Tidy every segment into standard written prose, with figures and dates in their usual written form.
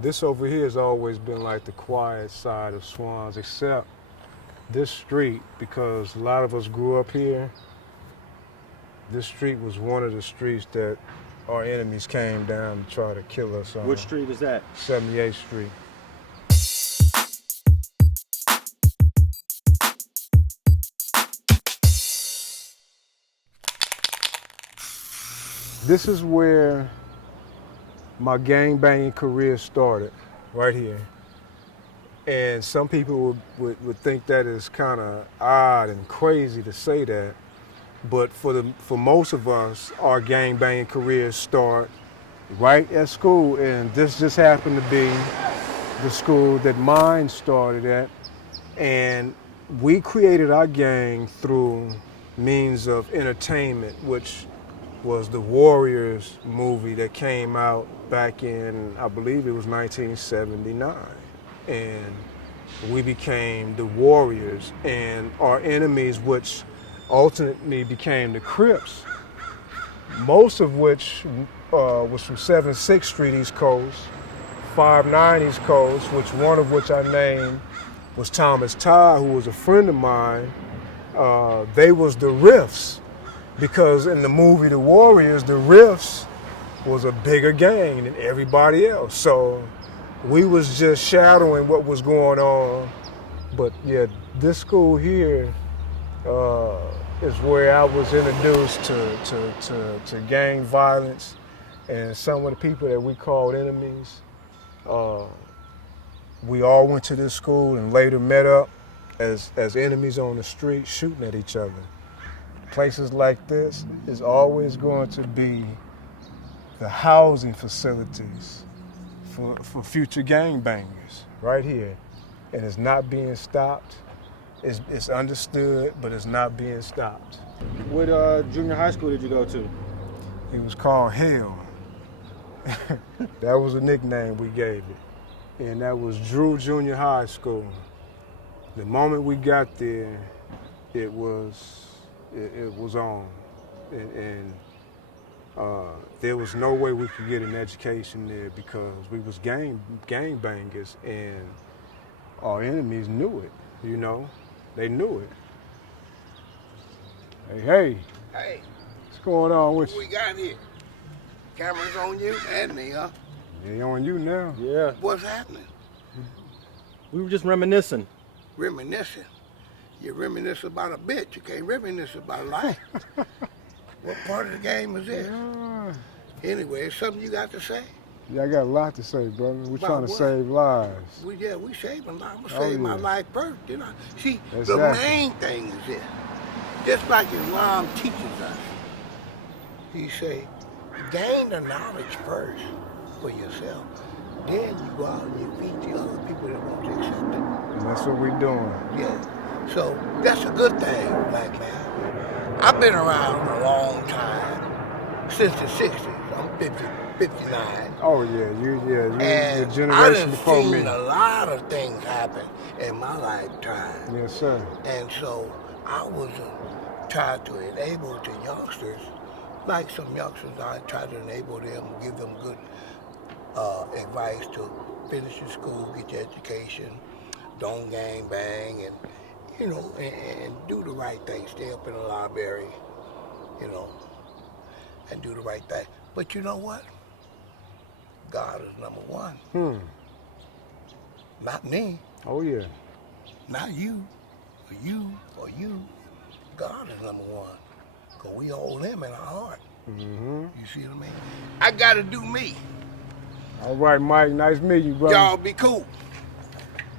This over here has always been like the quiet side of Swans, except this street, because a lot of us grew up here. This street was one of the streets that our enemies came down to try to kill us on. Which street is that? 78th Street. This is where my gangbanging career started, right here. And some people would think that is kind of odd and crazy to say that, but for most of us, our gangbanging careers start right at school, and this just happened to be the school that mine started at. And we created our gang through means of entertainment, which was the Warriors movie that came out back in, I believe it was 1979. And we became the Warriors, and our enemies, which ultimately became the Crips, most of which was from 76th Street East Coast, 59 East Coast, one of which I named was Thomas Todd, who was a friend of mine. They was the Riffs, because in the movie The Warriors, the Riffs was a bigger gang than everybody else. So we was just shadowing what was going on. But yeah, this school here is where I was introduced to gang violence, and some of the people that we called enemies. We all went to this school and later met up as enemies on the street shooting at each other. Places like this is always going to be the housing facilities for future gangbangers, right here. And it's not being stopped. It's understood, but it's not being stopped. What junior high school did you go to? It was called Hell. That was a nickname we gave it. And that was Drew Junior High School. The moment we got there, it was on. And there was no way we could get an education there because we was gang bangers, and our enemies knew it, you know? They knew it. Hey. Hey. What's going on with you? What we got here? Cameras on you and me, huh? They on you now. Yeah. What's happening? We were just reminiscing. Reminiscing. You reminisce about a bitch. You can't reminisce about life. What part of the game is this? Yeah. Anyway, it's something you got to say? Yeah, I got a lot to say, brother. We're About trying to what? save lives. We saving lives. I'm gonna Oh, save my yeah. life first, you know. See, the Exactly. main thing is this. Just like Islam teaches us, he say, gain the knowledge first for yourself. Then you go out and you feed the other people that won't accept it. And that's what we're doing. Yeah. So that's a good thing, black man. I've been around a long time, since the 60s. I'm 59. Oh yeah, you're a And I generation done before seen me. a lot of things happen in my lifetime. Yes, sir. And so I was trying to enable the youngsters, like some youngsters, I try to enable them, give them good advice to finish your school, get your education, don't gang bang, and you know, and do the right thing. Stay up in the library, you know, and do the right thing. But you know what? God is number one. Not me. Oh yeah. Not you, or you. God is number one. Because we hold him in our heart. Mm-hmm. You see what I mean? I got to do me. All right, Mike. Nice meeting you, brother. Y'all be cool.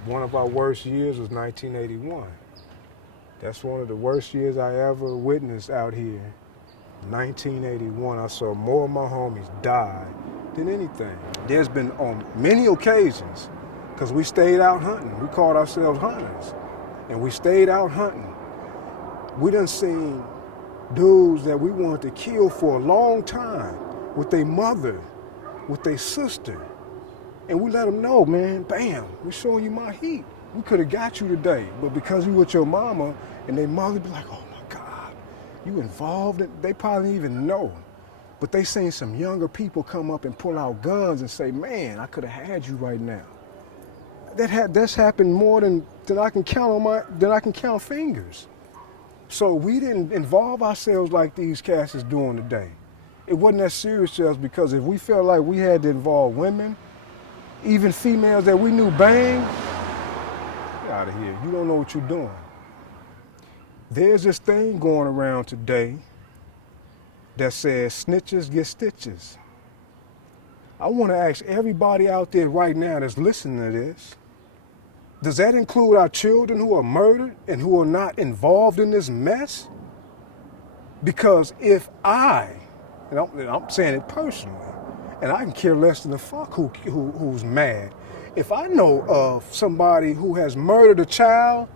One of our worst years was 1981. That's one of the worst years I ever witnessed out here. 1981, I saw more of my homies die than anything. There's been on many occasions, because we stayed out hunting. We called ourselves hunters. And we stayed out hunting. We done seen dudes that we wanted to kill for a long time with their mother, with their sister. And we let them know, man, bam, we're showing you my heat. We could have got you today, but because you with your mama and their mother be like, oh my God, you involved in, they probably didn't even know But they seen some younger people come up and pull out guns and say, man, I could have had you right now. That's happened more than I can count fingers. So we didn't involve ourselves like these cats is doing today. It wasn't that serious to us, because if we felt like we had to involve women, even females that we knew bang, get out of here. You don't know what you're doing. There's this thing going around today that says snitches get stitches. I want to ask everybody out there right now that's listening to this, does that include our children who are murdered and who are not involved in this mess? Because if and I'm saying it personally, and I can care less than the fuck who's mad. If I know of somebody who has murdered a child,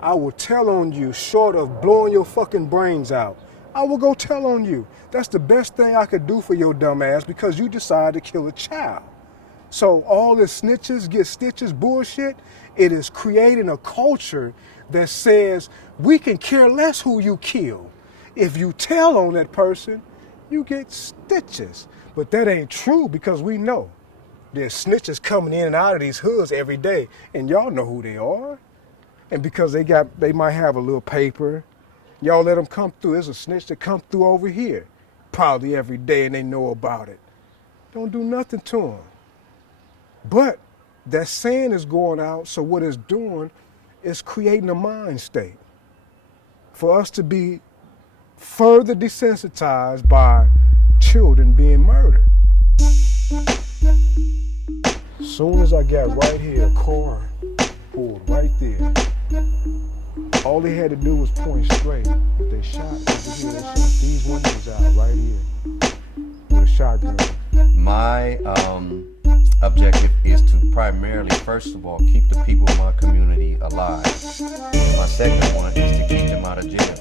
I will tell on you, short of blowing your fucking brains out. I will go tell on you. That's the best thing I could do for your dumb ass, because you decided to kill a child. So all this snitches get stitches bullshit, it is creating a culture that says we can care less who you kill. If you tell on that person, you get stitches. But that ain't true, because we know there's snitches coming in and out of these hoods every day, and y'all know who they are. And because they might have a little paper, y'all let them come through. There's a snitch that come through over here, probably every day, and they know about it. Don't do nothing to them. But that saying is going out, so what it's doing is creating a mind state for us to be further desensitized by children being murdered. Soon as I got right here, a car pulled right there. All they had to do was point straight, but they shot over here. They shot these windows out right here with a shotgun. My objective is to primarily, first of all, keep the people in my community alive. And my second one is to keep them out of jail.